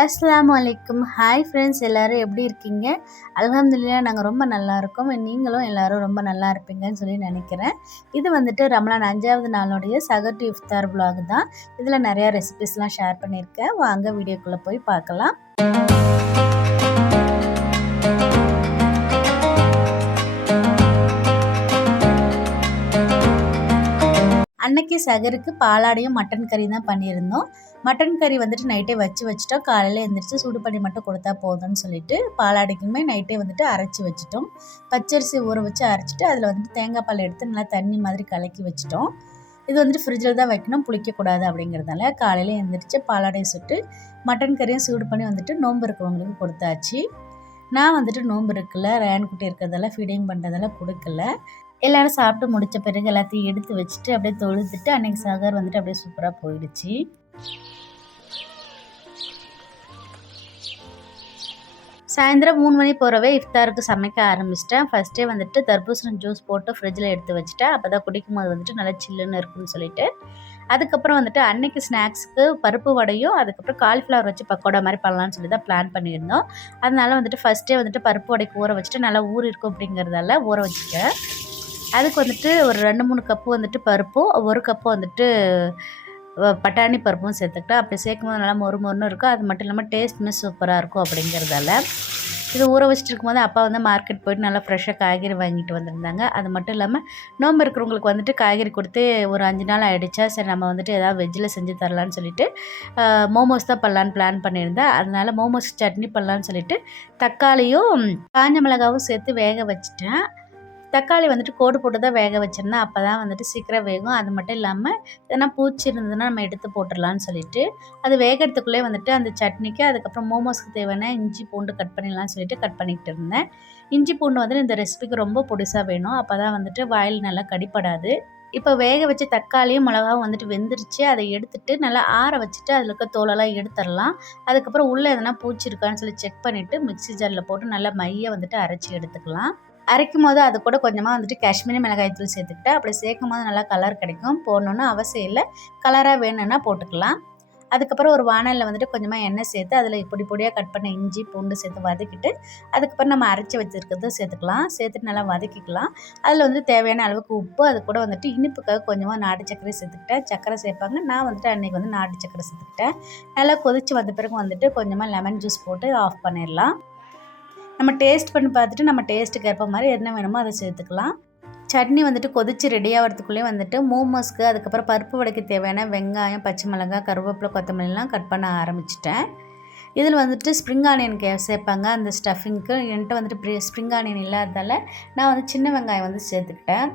அஸ்லாம் வலைக்கும் hi friends எல்லோரும் எப்படி இருக்கீங்க? அலமதுல்லா நாங்கள் ரொம்ப நல்லா இருக்கோம். நீங்களும் எல்லோரும் ரொம்ப நல்லா இருப்பீங்கன்னு சொல்லி நினைக்கிறேன். இது வந்துட்டு ரமலான் அஞ்சாவது நாளுடைய சகட்டு இஃப்தார் vlog தான். இதில் நிறையா ரெசிபிஸ்லாம் ஷேர் பண்ணியிருக்கேன். வாங்க வீடியோக்குள்ளே போய் பார்க்கலாம். அன்னைக்கு சகருக்கு பாலாடையும் மட்டன் கறி தான் பண்ணியிருந்தோம். மட்டன் கறி வந்துட்டு நைட்டே வச்சு வச்சுட்டோம். காலையில் எழுந்திரிச்சு சுடு பண்ணி மட்டும் கொடுத்தா போதும்னு சொல்லிட்டு பாலாடைக்குமே நைட்டே வந்துட்டு அரைச்சி வச்சுட்டோம். பச்சரிசி ஊற வச்சு அரைச்சிட்டு அதில் வந்துட்டு தேங்காய் பால் எடுத்து நல்லா தண்ணி மாதிரி கலக்கி வச்சுட்டோம். இது வந்துட்டு ஃப்ரிட்ஜில் தான் வைக்கணும். புளிக்கக்கூடாது அப்படிங்கிறதால காலையில் எழுந்திரிச்சு பாலாடையை சுட்டு மட்டன் கறியும் சூடு பண்ணி வந்துட்டு நோன்பு இருக்கிறவங்களுக்கு கொடுத்தாச்சு. நான் வந்துட்டு நோன்பு இருக்கல ரேன் குட்டி இருக்கிறதால ஃபீடிங் பண்ணுறதால கொடுக்கல. எல்லாரும் சாப்பிட்டு முடித்த பிறகு எல்லாத்தையும் எடுத்து வச்சுட்டு அப்படியே தொழுதுட்டு அன்னைக்கு சகர் வந்துட்டு அப்படியே சூப்பராக போயிடுச்சு. சாயந்தரம் மூணு மணி போகிறவே இஃப்தாருக்கு சமைக்க ஆரம்பிச்சிட்டேன். ஃபஸ்ட்டே வந்துட்டு தர்பூசணி ஜூஸ் போட்டு ஃப்ரிட்ஜில் எடுத்து வச்சுட்டேன். அப்போ தான் குடிக்கும் போது வந்துட்டு நல்லா சில்லுன்னு இருக்குன்னு சொல்லிட்டு. அதுக்கப்புறம் வந்துட்டு அன்னைக்கு ஸ்நாக்ஸுக்கு பருப்பு வடையும் அதுக்கப்புறம் காலிஃப்ளவர் வச்சு பக்கோடா மாதிரி பண்ணலான்னு சொல்லி தான் பிளான் பண்ணியிருந்தோம். அதனால வந்துட்டு ஃபஸ்ட்டே வந்துட்டு பருப்பு வடைக்கு ஊற வச்சுட்டு நல்லா ஊறிருக்கும் அப்படிங்கிறதால ஊற வச்சுட்டேன். அதுக்கு வந்துட்டு ஒரு ரெண்டு மூணு கப்பு வந்துட்டு பருப்பும் ஒரு கப்பு வந்துட்டு பட்டாணி பருப்பும் சேர்த்துக்கிட்டேன் அப்படி சேர்க்கும்போது நல்லா மொறு மொறுன்னு இருக்கும். அது மட்டும் இல்லாமல் டேஸ்ட்டுமே சூப்பராக இருக்கும் அப்படிங்கிறதால. இது ஊற வச்சுட்டு இருக்கும்போது அப்பா வந்து மார்க்கெட் போயிட்டு நல்லா ஃப்ரெஷ்ஷாக காய்கறி வாங்கிட்டு வந்திருந்தாங்க. அது மட்டும் இல்லாமல் நோம்பு இருக்கிறவங்களுக்கு வந்துட்டு காய்கறி கொடுத்து ஒரு அஞ்சு நாள் ஆகிடுச்சா சரி நம்ம வந்துட்டு ஏதாவது வெஜ்ஜில் செஞ்சு தரலான்னு சொல்லிட்டு மோமோஸ் தான் பண்ணலான்னு பிளான் பண்ணியிருந்தேன் அதனால மோமோஸ் சட்னி பண்ணலான்னு சொல்லிட்டு தக்காளியும் காஞ்ச மிளகாவும் சேர்த்து வேக வச்சுட்டேன். தக்காளி வந்துட்டு கோடு போட்டு தான் வேக வச்சுருந்தேன். அப்போ தான் வந்துட்டு சீக்கிரம் வேகும். அது மட்டும் இல்லாமல் எதனா பூச்சி இருந்ததுன்னா நம்ம எடுத்து போட்டுடலான்னு சொல்லிட்டு அது வேகிறதுக்குள்ளே வந்துட்டு அந்த சட்னிக்கு அதுக்கப்புறம் மோமோஸ்க்கு தேவையான இஞ்சி பூண்டு கட் பண்ணிடலாம்னு சொல்லிட்டு கட் பண்ணிக்கிட்டு இருந்தேன். இஞ்சி பூண்டு வந்துட்டு இந்த ரெசிபிக்கு ரொம்ப பொடிசாக வேணும். அப்போ தான் வந்துட்டு வாயில் நல்லா கடிப்படாது. இப்போ வேக வச்சு தக்காளியும் மிளகாவும் வந்துட்டு வெந்துருச்சு. அதை எடுத்துட்டு நல்லா ஆற வச்சுட்டு அதில் இருக்க தோலெல்லாம் எடுத்துடலாம். அதுக்கப்புறம் உள்ளே எதனா பூச்சி இருக்கான்னு சொல்லி செக் பண்ணிவிட்டு மிக்ஸி ஜாரில் போட்டு நல்லா மைய வந்துட்டு அரைச்சி எடுத்துக்கலாம். அரைக்கும் போது அது கூட கொஞ்சமாக வந்துட்டு காஷ்மீரி மிளகாய் தூள் சேர்த்துக்கிட்டேன் அப்படி சேர்க்கும் போது நல்லா கலர் கிடைக்கும். போடணுன்னு அவசியம் இல்லை. கலராக வேணும்னா போட்டுக்கலாம். அதுக்கப்புறம் ஒரு வானலில் வந்துட்டு கொஞ்சமாக எண்ணெய் சேர்த்து அதில் இப்படி பொடியாக கட் பண்ண இஞ்சி பூண்டு சேர்த்து வதக்கிட்டு அதுக்கப்புறம் நம்ம அரைச்சி வச்சுருக்கிறது சேர்த்துக்கலாம். சேர்த்துட்டு நல்லா வதக்கிக்கலாம். அதில் வந்து தேவையான அளவுக்கு உப்பு அது கூட வந்துட்டு இனிப்புக்காக கொஞ்சமாக நாட்டு சர்க்கரை சேர்த்துக்கிட்டேன். சர்க்கரை சேர்ப்பாங்க. நான் வந்துட்டு அன்றைக்கி வந்து நாட்டு சர்க்கரை சேர்த்துக்கிட்டேன். நல்லா கொதித்து வந்த பிறகு வந்துட்டு கொஞ்சமாக லெமன் ஜூஸ் போட்டு ஆஃப் பண்ணிடலாம். நம்ம டேஸ்ட் பண்ணி பார்த்துட்டு நம்ம டேஸ்ட்டுக்கு ஏற்ப மாதிரி என்ன வேணுமோ அதை சேர்த்துக்கலாம். சட்னி வந்துட்டு கொதிச்சு ரெடி ஆகிறதுக்குள்ளே வந்துட்டு மோமோஸ்க்கு அதுக்கப்புறம் பருப்பு வடைக்கு தேவையான வெங்காயம் பச்சை மிளகாய் கருவேப்பிலை கொத்தமல்லிலாம் கட் பண்ண ஆரம்பிச்சிட்டேன். இதில் வந்துட்டு ஸ்ப்ரிங் ஆனியன் கே சேர்ப்பாங்க. அந்த ஸ்டஃபிங்க்கு என்கிட்ட வந்துட்டு ஸ்ப்ரிங் ஆனியன் இல்லாததால் நான் வந்து சின்ன வெங்காயம் வந்து சேர்த்துக்கிட்டேன்.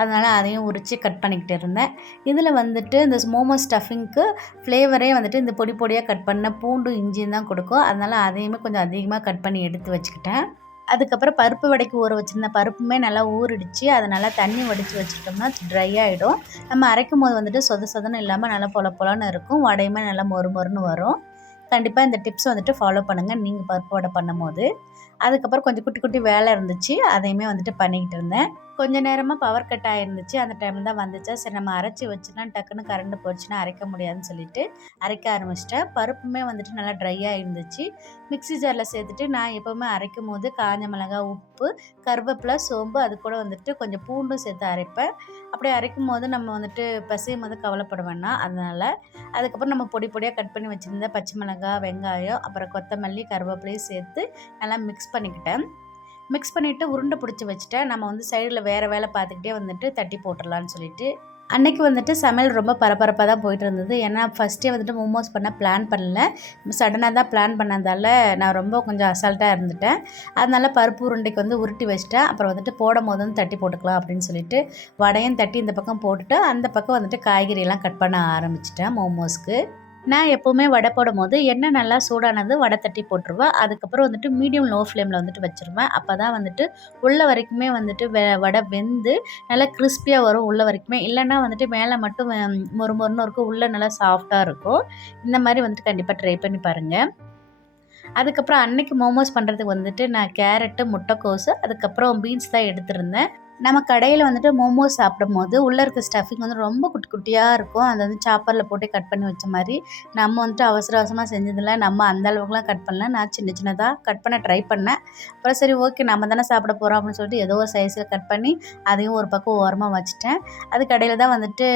அதனால் அதையும் உரித்து கட் பண்ணிக்கிட்டு இருந்தேன். இதில் வந்துட்டு இந்த மோமோ ஸ்டஃபிங்க்கு ஃப்ளேவரே வந்துட்டு இந்த பொடி பொடியாக கட் பண்ண பூண்டு இஞ்சியும் தான் கொடுக்கும். அதனால் அதையுமே கொஞ்சம் அதிகமாக கட் பண்ணி எடுத்து வச்சுக்கிட்டேன். அதுக்கப்புறம் பருப்பு வடைக்கு ஊற வச்சுருந்த பருப்புமே நல்லா ஊறிடுச்சு. அதை நல்லா தண்ணி வடித்து வச்சுட்டோம்னா ட்ரை ஆகிடும் நம்ம அரைக்கும் போது வந்துட்டு சொத சொதன்னு இல்லாமல் நல்லா பொல பொலன்னு இருக்கும். வடையுமே நல்லா மொறு மொறுன்னு வரும். கண்டிப்பாக இந்த டிப்ஸ் வந்துட்டு ஃபாலோ பண்ணுங்கள் நீங்கள் பருப்பு வடை பண்ணும் போது. அதுக்கப்புறம் கொஞ்சம் குட்டி குட்டி வேலை இருந்துச்சு. அதையுமே வந்துட்டு பண்ணிக்கிட்டு இருந்தேன். கொஞ்ச நேரமாக பவர் கட் ஆகிருந்துச்சு அந்த டைம் தான் வந்துச்சா? சரி நம்ம அரைச்சி வச்சுனா டக்குன்னு கரண்ட் போச்சுன்னா அரைக்க முடியாதுன்னு சொல்லிட்டு அரைக்க ஆரம்பிச்சிட்டேன் பருப்புமே வந்துட்டு நல்லா ட்ரையாக இருந்துச்சு மிக்ஸி ஜாரில் சேர்த்துட்டு நான் எப்போவுமே அரைக்கும் போது காஞ்ச மிளகாய் உப்பு கருவேப்பிலை சோம்பு அது கூட வந்துட்டு கொஞ்சம் பூண்டும் சேர்த்து அரைப்பேன். அப்படியே அரைக்கும் போது நம்ம வந்துட்டு பசையும் போது கவலைப்பட வேணாம் அதனால் அதுக்கப்புறம் நம்ம பொடி பொடியாக கட் பண்ணி வச்சுருந்த பச்சை மிளகாய் வெங்காயம் அப்புறம் கொத்தமல்லி கருவேப்பிலையும் சேர்த்து நல்லா மிக்ஸ் பண்ணிக்கிட்டேன். மிக்ஸ் பண்ணிவிட்டு உருண்டை பிடிச்சி வச்சுட்டேன். நம்ம வந்து சைடில் வேறு வேலை பார்த்துக்கிட்டே வந்துட்டு தட்டி போட்டுடலான்னு சொல்லிட்டு. அன்னைக்கு வந்துட்டு சமையல் ரொம்ப பரபரப்பாக தான் போயிட்டு இருந்தது. ஏன்னா ஃபஸ்ட்டே வந்துட்டு மோமோஸ் பண்ண பிளான் பண்ணல. சடனாக தான் பிளான் பண்ணதால நான் ரொம்ப கொஞ்சம் அசால்ட்டாக இருந்துட்டேன். அதனால் பருப்பு உருண்டைக்கு வந்து உருட்டி வச்சுட்டேன். அப்புறம் வந்துட்டு போடும் போது வந்து தட்டி போட்டுக்கலாம் அப்படின்னு சொல்லிட்டு வடையும் தட்டி இந்த பக்கம் போட்டுட்டு அந்த பக்கம் வந்துட்டு காய்கறியெல்லாம் கட் பண்ண ஆரம்பிச்சிட்டேன் மோமோஸ்க்கு நான் எப்போவுமே வடை போடும் போது எண்ணெய் நல்லா சூடானது வடை தட்டி போட்டுருவேன். அதுக்கப்புறம் வந்துட்டு மீடியம் லோ ஃப்ளேமில் வந்துட்டு வச்சுருவேன். அப்போ தான் வந்துட்டு உள்ள வரைக்குமே வந்துட்டு வெ வடை வெந்து நல்லா கிறிஸ்பியாக வரும் உள்ள வரைக்குமே. இல்லைன்னா வந்துட்டு மேலே மட்டும் மொறு மொறுன்னு இருக்கும். உள்ளே நல்லா சாஃப்டாக இருக்கும். இந்த மாதிரி வந்துட்டு கண்டிப்பாக ட்ரை பண்ணி பாருங்கள் அதுக்கப்புறம் அன்னைக்கு மோமோஸ் பண்ணுறதுக்கு வந்துட்டு நான் கேரட்டு முட்டைக்கோஸு அதுக்கப்புறம் பீன்ஸ் தான் எடுத்திருந்தேன். நம்ம கடையில் வந்துட்டு மோமோஸ் சாப்பிடும்போது உள்ளே இருக்க ஸ்டஃபிங் வந்து ரொம்ப குட்டி குட்டியாக இருக்கும். அதை வந்து சாப்பரில் போட்டு கட் பண்ணி வச்ச மாதிரி நம்ம வந்துட்டு அவசர அவசரமாக செஞ்சதில்ல நம்ம அந்த அளவுக்குலாம் கட் பண்ணல. நான் சின்ன சின்னதாக கட் பண்ண ட்ரை பண்ணேன். அப்புறம் சரி ஓகே நம்ம தானே சாப்பிட போகிறோம் அப்படின்னு சொல்லிட்டு ஏதோ ஒரு சைஸில் கட் பண்ணி அதையும் ஒரு பக்கம் ஓரமாக வச்சுட்டேன். அது கடையில் தான் வந்துட்டு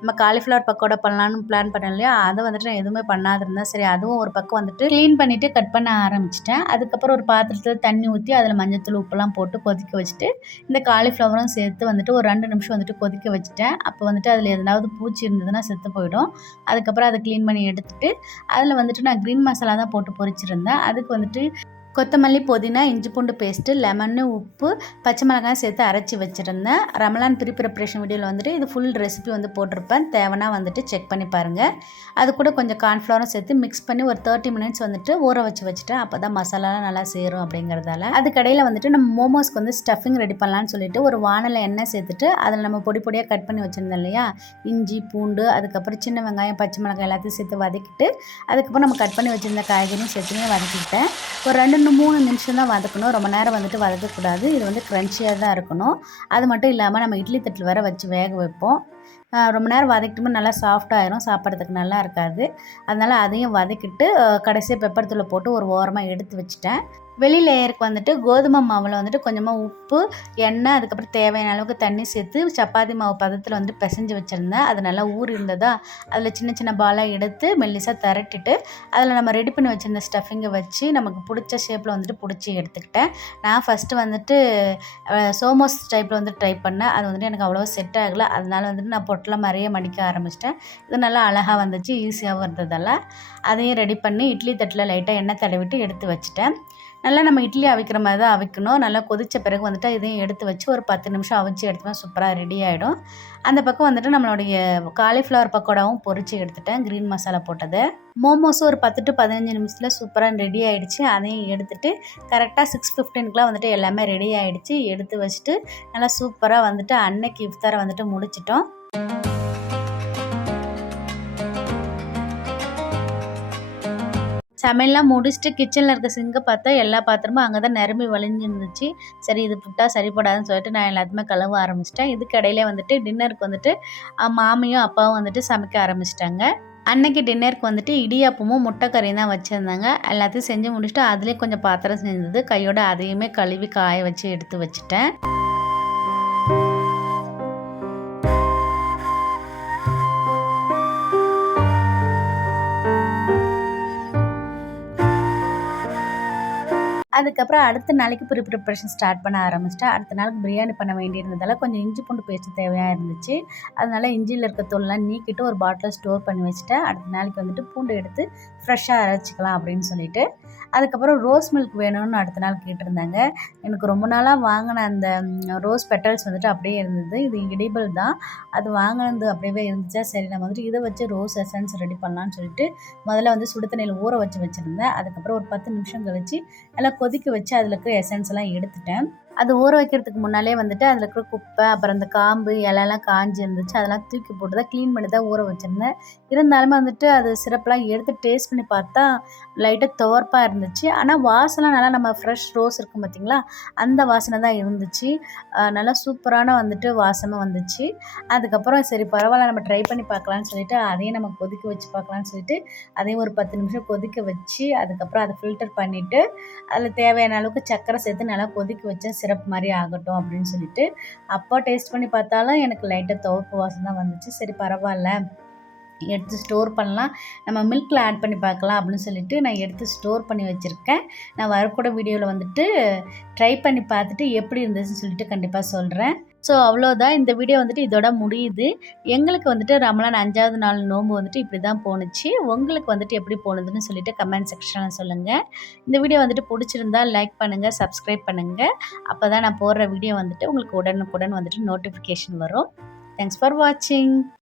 நம்ம காலிஃப்ளவர் பக்கோடா பண்ணலான்னு பிளான் பண்ணேன் இல்லையா? அதை வந்துட்டு நான் எதுவுமே பண்ணாது இருந்தேன். சரி அதுவும் ஒரு பக்கம் வந்துட்டு க்ளீன் பண்ணிவிட்டு கட் பண்ண ஆரம்பிச்சிட்டேன். அதுக்கப்புறம் ஒரு பாத்திரத்தில் தண்ணி ஊற்றி அதில் மஞ்சத்தூள் உப்புலாம் போட்டு கொதிக்க வச்சுட்டு இந்த காலிஃப்ளவரும் சேர்த்து வந்துட்டு ஒரு ரெண்டு நிமிஷம் வந்துட்டு கொதிக்க வச்சுட்டேன். அப்போ வந்துட்டு அதில் எதனாவது பூச்சி இருந்ததுன்னா செத்து போயிடும். அதுக்கப்புறம் அதை க்ளீன் பண்ணி எடுத்துட்டு அதில் வந்துட்டு நான் க்ரீன் மசாலா தான் போட்டு பொரிச்சிருந்தேன். அதுக்கு வந்துட்டு கொத்தமல்லி புதினா இஞ்சி பூண்டு பேஸ்ட்டு லெமனு உப்பு பச்சை மிளகாய் சேர்த்து அரைச்சி வச்சுருந்தேன். ரமலான் ப்ரீ ப்ரிப்ரேஷன் வீடியோவில் வந்துட்டு இது ஃபுல் ரெசிபி வந்து போட்டிருப்பேன். தேவைன்னா வந்துட்டு செக் பண்ணி பாருங்கள் அது கூட கொஞ்சம் கார்ன்ஃப்ளவரும் சேர்த்து மிக்ஸ் பண்ணி ஒரு தேர்ட்டி மினிட்ஸ் வந்துட்டு ஊற வச்சு வச்சுட்டேன். அப்போ தான் மசாலாலாம் நல்லா சேரும் அப்படிங்கிறதால. அது கடையில் வந்துட்டு நம்ம மோமோஸ்க்கு வந்து ஸ்டஃபிங் ரெடி பண்ணலான்னு சொல்லிட்டு ஒரு வானலை எண்ணெய் சேர்த்துட்டு அதில் நம்ம பொடி பொடியாக கட் பண்ணி வச்சுருந்தோம் இல்லையா? இஞ்சி பூண்டு அதுக்கப்புறம் சின்ன வெங்காயம் பச்சை மிளகாய் எல்லாத்தையும் சேர்த்து வதக்கிட்டு அதுக்கப்புறம் நம்ம கட் பண்ணி வச்சுருந்த காய்கறியும் சேர்த்துமே வதக்கிட்டேன் ஒரு ரெண்டு ஒன்று மூணு நிமிஷம் தான் வதக்கணும். ரொம்ப நேரம் வந்துட்டு வதக்கக்கூடாது. இது வந்து க்ரன்ச்சியாக தான் இருக்கணும். அது மட்டும் இல்லாமல் நம்ம இட்லி தட்டில் வேற வச்சு வேக வைப்போம். ரொம்ப நேரம் வதக்கிட்டோம்னா நல்லா சாஃப்டாகிடும் சாப்பிட்றதுக்கு நல்லா இருக்காது. அதனால் அதையும் வதக்கிட்டு கடைசியாக பெப்பர் தூளை போட்டு ஒரு ஓரமாக எடுத்து வச்சுட்டேன். வெளி லேயருக்கு வந்துட்டு கோதுமை மாவில் வந்துட்டு கொஞ்சமாக உப்பு எண்ணெய் அதுக்கப்புறம் தேவையான அளவுக்கு தண்ணி சேர்த்து சப்பாத்தி மாவு பதத்தில் வந்து பிசைஞ்சு வச்சுருந்தேன். அது நல்லா ஊறி இருந்ததா அதில் சின்ன சின்ன பாலாக எடுத்து மெல்லிசாக திரட்டிட்டு அதில் நம்ம ரெடி பண்ணி வச்சுருந்த ஸ்டஃபிங்கை வச்சு நமக்கு பிடிச்ச ஷேப்பில் வந்துட்டு பிடிச்சி எடுத்துக்கிட்டேன். நான் ஃபஸ்ட்டு வந்துட்டு சோமோஸ் டைப்பில் வந்து ட்ரை பண்ணேன். அது வந்துட்டு எனக்கு அவ்வளோவா செட் ஆகலை. அதனால வந்துட்டு நான் பொட்டலாம் மாதிரியே மடிக்க ஆரம்பிச்சிட்டேன். இது நல்லா அழகாக வந்துச்சு ஈஸியாகவும் இருந்ததால் அதையும் ரெடி பண்ணி இட்லி தட்டில் லைட்டாக எண்ணெய் தடவிட்டு எடுத்து வச்சுட்டேன். நல்லா நம்ம இட்லி அவிக்கிற மாதிரி தான் அவிக்கணும். நல்லா கொதித்த பிறகு வந்துட்டு இதையும் எடுத்து வச்சு ஒரு பத்து நிமிஷம் அவிச்சு எடுத்துவேன் சூப்பராக ரெடி ஆகிடும் அந்த பக்கம் வந்துட்டு நம்மளுடைய காலிஃப்ளவர் பக்கோடாவும் பொறிச்சு எடுத்துட்டேன். க்ரீன் மசாலா போட்டது. மோமோஸும் ஒரு பத்து டு பதினஞ்சு நிமிஷத்தில் சூப்பராக ரெடி ஆகிடுச்சு அதையும் எடுத்துட்டு கரெக்டாக சிக்ஸ் ஃபிஃப்டீனுக்குலாம் வந்துட்டு எல்லாமே ரெடி ஆகிடுச்சு எடுத்து வச்சுட்டு நல்லா சூப்பராக வந்துட்டு அன்னைக்கு இஃப்தாரை வந்துட்டு முடிச்சிட்டோம். சமையல்லாம் முடிச்சுட்டு கிச்சனில் இருக்க சிங்கை பார்த்தா எல்லா பாத்திரமும் அங்கே தான் நிரம்பி வழிஞ்சிருந்துச்சு. சரி இது விட்டால் சரிப்படாதுன்னு சொல்லிட்டு நான் எல்லாத்தையுமே கழுவ ஆரம்பிச்சிட்டேன். இதுக்கு இடையிலே வந்துட்டு டின்னருக்கு வந்துட்டு மாமியும் அப்பாவும் வந்துட்டு சமைக்க ஆரம்பிச்சிட்டாங்க. அன்னைக்கு டின்னருக்கு வந்துட்டு இடியாப்பமும் முட்டைக்கறியும் தான் வச்சுருந்தாங்க. எல்லாத்தையும் செஞ்சு முடிச்சுட்டு அதுலேயும் கொஞ்சம் பாத்திரம் செஞ்சது கையோட அதையுமே கழுவி காய வச்சு எடுத்து வச்சுட்டேன். அதுக்கப்புறம் அடுத்த நாளைக்கு ப்ரீ ப்ரிப்ரேஷன் ஸ்டார்ட் பண்ண ஆரம்பிச்சிட்டேன் அடுத்த நாளுக்கு பிரியாணி பண்ண வேண்டியிருந்ததால கொஞ்சம் இஞ்சி பூண்டு பேஸ்ட் தேவையாக இருந்துச்சு. அதனால இஞ்சியில் இருக்க தோல்லாம் நீக்கிட்டு ஒரு பாட்டில் ஸ்டோர் பண்ணி வச்சுட்டேன். அடுத்த நாளைக்கு வந்துட்டு பூண்டு எடுத்து ஃப்ரெஷ்ஷாக அரைச்சிக்கலாம் அப்படின்னு சொல்லிட்டு. அதுக்கப்புறம் ரோஸ் மில்க் வேணும்னு அடுத்த நாள் கேட்டிருந்தாங்க. எனக்கு ரொம்ப நாளாக வாங்கின அந்த ரோஸ் பெட்டல்ஸ் வந்துட்டு அப்படியே இருந்தது. இது இடிபிள் தான். அது வாங்கினது அப்படியே இருந்துச்சா? சரி நம்ம வந்துட்டு இதை வச்சு ரோஸ் எசன்ஸ் ரெடி பண்ணலான்னு சொல்லிட்டு முதல்ல வந்து சுடு தண்ணியில் ஊற வச்சு வச்சுருந்தேன். அதுக்கப்புறம் ஒரு பத்து நிமிஷம் கழிச்சு நல்லா கொதிக்க வச்சு அதில் இருக்கிற எசன்ஸ் எல்லாம் எடுத்துட்டேன். அது ஊற வைக்கிறதுக்கு முன்னாலே வந்துட்டு அதில் இருக்கிற குப்பை அப்புறம் அந்த காம்பு இலையெல்லாம் காஞ்சி இருந்துச்சு. அதெல்லாம் தூக்கி போட்டு தான் க்ளீன் பண்ணி தான் ஊற வச்சுருந்தேன். இருந்தாலுமே வந்துட்டு அது சிறப்பெலாம் எடுத்து டேஸ்ட் பண்ணி பார்த்தா லைட்டாக துவர்ப்பாக இருந்துச்சு. ஆனால் வாசனை நல்லா நம்ம ஃப்ரெஷ் ரோஸ் இருக்கும் பார்த்தீங்களா அந்த வாசனை தான் இருந்துச்சு. நல்லா சூப்பரான வந்துட்டு வாசமாக வந்துச்சு. அதுக்கப்புறம் சரி பரவாயில்ல நம்ம ட்ரை பண்ணி பார்க்கலான்னு சொல்லிட்டு அதையும் நம்ம கொதிக்க வச்சு பார்க்கலான்னு சொல்லிட்டு அதையும் ஒரு பத்து நிமிஷம் கொதிக்க வச்சு அதுக்கப்புறம் அதை ஃபில்டர் பண்ணிவிட்டு அதில் தேவையான அளவுக்கு சர்க்கரை சேர்த்து நல்லா கொதிக்க வச்சேன். சிரப் மாதிரி ஆகட்டும் அப்படின்னு சொல்லிட்டு அப்பா டேஸ்ட் பண்ணி பார்த்தாலும் எனக்கு லைட்டாக துவப்பு வாசம் தான் வந்துச்சு. சரி பரவாயில்ல. எடுத்து ஸ்டோர் பண்ணலாம். நம்ம மில்கில் ஆட் பண்ணி பார்க்கலாம் அப்படின்னு சொல்லிட்டு நான் எடுத்து ஸ்டோர் பண்ணி வச்சுருக்கேன். நான் வரக்கூட வீடியோவில் வந்துட்டு ட்ரை பண்ணி பார்த்துட்டு எப்படி இருந்துச்சுன்னு சொல்லிட்டு கண்டிப்பாக சொல்கிறேன் ஸோ அவ்வளோதான் இந்த வீடியோ வந்துட்டு இதோட முடியுது. எங்களுக்கு வந்துட்டு ரமலான் அஞ்சாவது நாள் நோன்பு வந்துட்டு இப்படி தான் போணுச்சு. உங்களுக்கு வந்துட்டு எப்படி போனதுன்னு சொல்லிட்டு கமெண்ட் செக்ஷனில் சொல்லுங்கள் இந்த வீடியோ வந்துட்டு பிடிச்சிருந்தா லைக் பண்ணுங்கள் சப்ஸ்கிரைப் பண்ணுங்கள் அப்போ தான் நான் போடுற வீடியோ வந்துட்டு உங்களுக்கு உடனுக்குடன் வந்துட்டு நோட்டிஃபிகேஷன் வரும். தேங்க்ஸ் ஃபார் வாட்சிங்